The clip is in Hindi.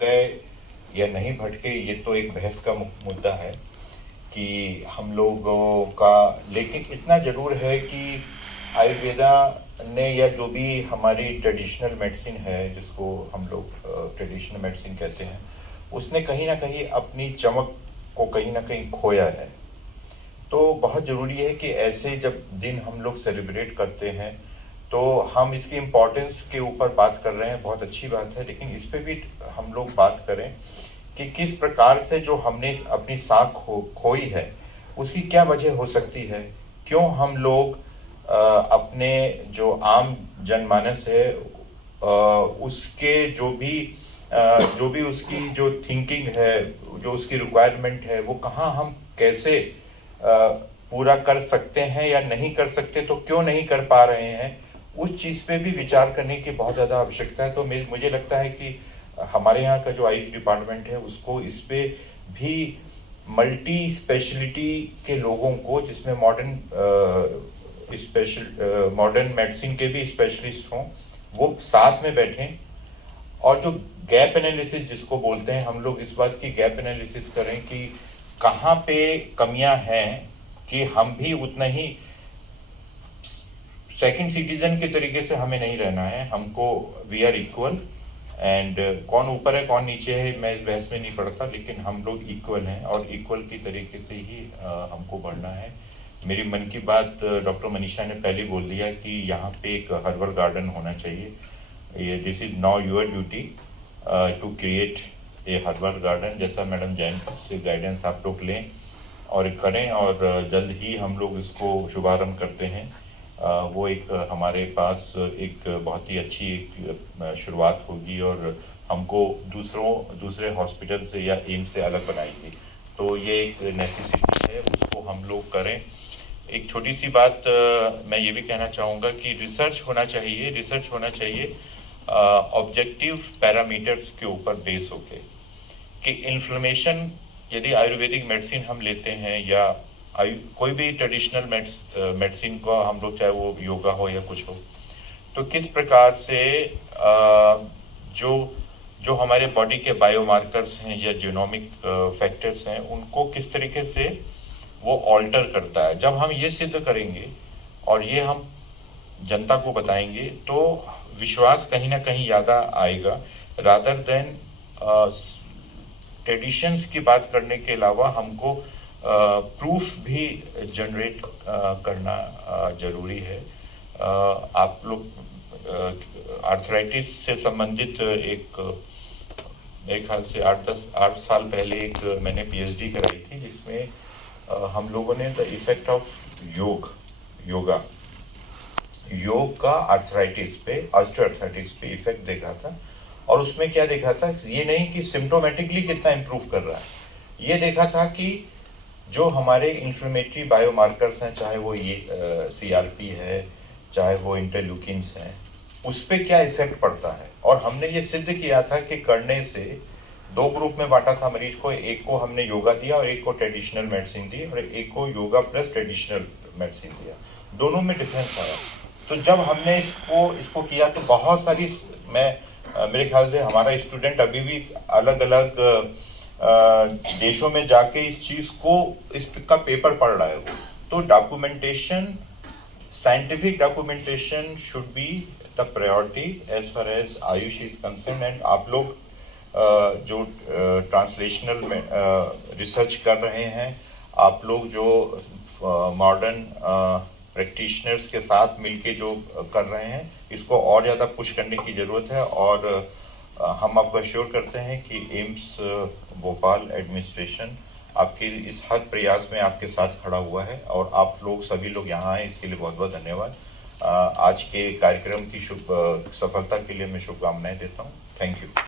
गए या नहीं भटके, ये तो एक बहस का मुद्दा है कि हम लोगों का, लेकिन इतना जरूर है कि आयुर्वेदा ने या जो भी हमारी ट्रेडिशनल मेडिसिन है, जिसको हम लोग ट्रेडिशनल मेडिसिन कहते हैं, उसने कहीं ना कहीं अपनी चमक को कहीं ना कहीं खोया है। तो बहुत ज़रूरी है कि ऐसे जब दिन हम लोग सेलिब्रेट करते हैं तो हम इसकी इम्पोर्टेंस के ऊपर बात कर रहे हैं, बहुत अच्छी बात है, लेकिन इस पे भी हम लोग बात करें कि किस प्रकार से जो हमने अपनी साख खोई है उसकी क्या वजह हो सकती है। क्यों हम लोग अपने जो आम जनमानस है उसके जो भी उसकी जो थिंकिंग है, जो उसकी रिक्वायरमेंट है, वो कहाँ हम कैसे पूरा कर सकते हैं या नहीं कर सकते, तो क्यों नहीं कर पा रहे हैं, उस चीज पे भी विचार करने की बहुत ज्यादा आवश्यकता है। तो मुझे लगता है कि हमारे यहाँ का जो आयुष डिपार्टमेंट है उसको इस पे भी मल्टी स्पेशलिटी के लोगों को, जिसमें मॉडर्न मेडिसिन के भी स्पेशलिस्ट हों, वो साथ में बैठें और जो गैप एनालिसिस जिसको बोलते हैं, हम लोग इस बात की गैप एनालिसिस करें कि कहाँ पे कमियां हैं, कि हम भी उतना ही सेकंड सिटीजन के तरीके से हमें नहीं रहना है। हमको वी आर इक्वल एंड कौन ऊपर है कौन नीचे है मैं इस बहस में नहीं पड़ता, लेकिन हम लोग इक्वल हैं और इक्वल की तरीके से ही हमको बढ़ना है। मेरी मन की बात डॉक्टर मनीषा ने पहले बोल दिया कि यहाँ पे एक हर्बल गार्डन होना चाहिए। ये this is now your duty to create a herbal garden, जैसा मैडम जैन से गाइडेंस आप लोग लें और करें, और जल्द ही हम लोग इसको शुभारंभ करते हैं। वो एक हमारे पास एक बहुत ही अच्छी एक शुरुआत होगी और हमको दूसरे हॉस्पिटल से या एम्स से अलग बनाएगी। तो ये एक नेसेसिटी है, उसको हम लोग करें। एक छोटी सी बात मैं ये भी कहना चाहूँगा कि रिसर्च होना चाहिए ऑब्जेक्टिव पैरामीटर्स के ऊपर बेस होके, कि इन्फ्लेमेशन यदि आयुर्वेदिक मेडिसिन हम लेते हैं या कोई भी ट्रेडिशनल मेडिसिन को हम लोग, चाहे वो योगा हो या कुछ हो, तो किस प्रकार से जो हमारे बॉडी के बायोमार्कर्स हैं या जीनोमिक फैक्टर्स हैं, उनको किस तरीके से वो ऑल्टर करता है। जब हम ये सिद्ध करेंगे और ये हम जनता को बताएंगे तो विश्वास कहीं ना कहीं ज्यादा आएगा, रादर देन ट्रेडिशंस की बात करने के अलावा हमको प्रूफ भी जनरेट करना जरूरी है। आप लोग आर्थराइटिस से संबंधित मेरे ख्याल से 8 साल पहले एक मैंने पीएचडी कराई थी, जिसमें हम लोगों ने द इफेक्ट ऑफ योग का आर्थराइटिस पे, ऑस्टियोआर्थराइटिस पे इफेक्ट देखा था। और उसमें क्या देखा था, ये नहीं कि सिम्टोमेटिकली कितना इंप्रूव कर रहा है, ये देखा था कि जो हमारे इन्फ्लेमेटरी बायोमार्कर्स हैं, चाहे वो ये सीआरपी है, चाहे वो इंटरल्यूकिन्स हैं, उस पर क्या इफेक्ट पड़ता है। और हमने ये सिद्ध किया था कि करने से 2 ग्रुप में बांटा था मरीज को, एक को हमने योगा दिया और एक को ट्रेडिशनल मेडिसिन दी, और एक को योगा प्लस ट्रेडिशनल मेडिसिन दिया, दोनों में डिफरेंस आया। तो जब हमने इसको किया तो बहुत सारी, मेरे ख्याल से हमारा स्टूडेंट अभी भी अलग अलग देशों में जाके इसका पेपर पढ़ रहा है। तो documentation, scientific documentation should be the priority as far as AYUSH is concern. And आप लोग जो ट्रांसलेशनल रिसर्च कर रहे हैं, आप लोग जो मॉडर्न प्रैक्टिशनर्स के साथ मिलके जो कर रहे हैं, इसको और ज्यादा पुश करने की जरूरत है। और हम आपको अश्योर करते हैं कि एम्स भोपाल एडमिनिस्ट्रेशन आपके इस हर प्रयास में आपके साथ खड़ा हुआ है, और आप लोग सभी लोग यहाँ आए इसके लिए बहुत बहुत धन्यवाद। आज के कार्यक्रम की सफलता के लिए मैं शुभकामनाएं देता हूँ। Thank you.